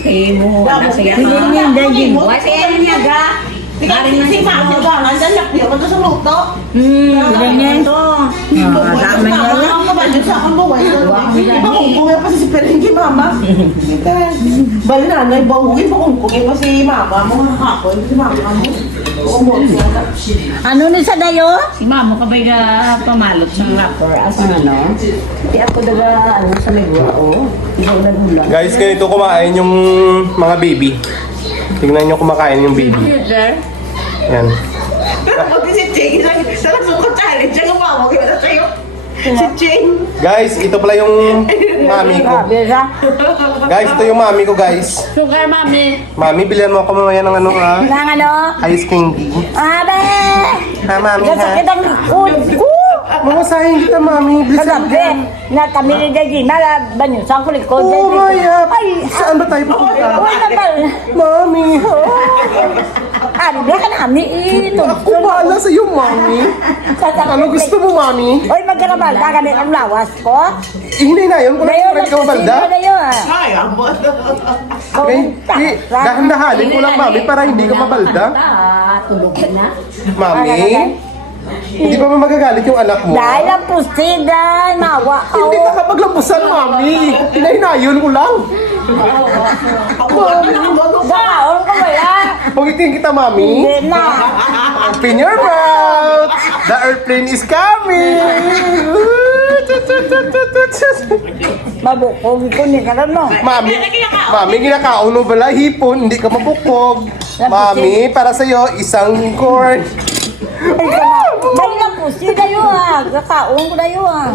kayo mo. Nasa yan. Hindi. Wala siya niya ga. Si Mama siya ga. Nandiyan lang niya. Kung sa luto. Ganyan. Dami niya yan. Ang mabalyo sa akong buhay. Iba kung kungay pa si Perengi, Mama. Bali nanay, bawugin pa kung kungay pa si Mama. Mga hapon, si Mama mo. Ano ni sa dayo? Si Mamo kabay ga pamalot sa rapper. As ano? Di ako daga ano sa may o. Ikaw na hula. Guys, ganito kumain yung mga baby. Tingnan nyo kumakain yung baby. Yan. Pero pag si Cheng, sa nagsuko challenge, siya lumawag yun na sa'yo. Si Cheng. Guys, ito pala yung mami ko. Guys, ito yung mami ko, guys. Sugar, mami. Mami, bilihan mo ako mamaya ng ano ha? Nang ano? Ice candy. Abe! Ha, mami ha? Sakit ang likod. Mamasahin kita, mami. Bilisan mo. Kagabi, na kami ni Daddy, nalaban yun. Saan ko likod? Oh my God. Ay, Saan ba tayo pupunta? Uy, nabal. Mami. Ano, ka namin ito. Ako bahala sa'yo, mami. Ano gusto mo, mami? Uy, magkarabal, kaganit ang lawas ko. Ihinay na yun. Kung Dayo, nakikita ikaw, balda. dayo. Ay, abot. Dahan-dahanin ko lang, mami, para hindi ka mabalda. Tulog na. Mami, hindi pa ba magagalit yung anak mo? Dahil ang pustidan, mawa ako. Hindi ka kapaglampusan, mami. Hinahinayon ko lang. Gakaon ko wala. Pagitin kita, mami. Hindi na. Open your mouth. The airplane is coming. Mabukog ko ni karon mo. Mami, ginakaon mo bala hipon, hindi ka mabukog. Mami, para sa'yo, isang corn. Dahil ang pustidan yun ah. Gakaon ko na yun ah.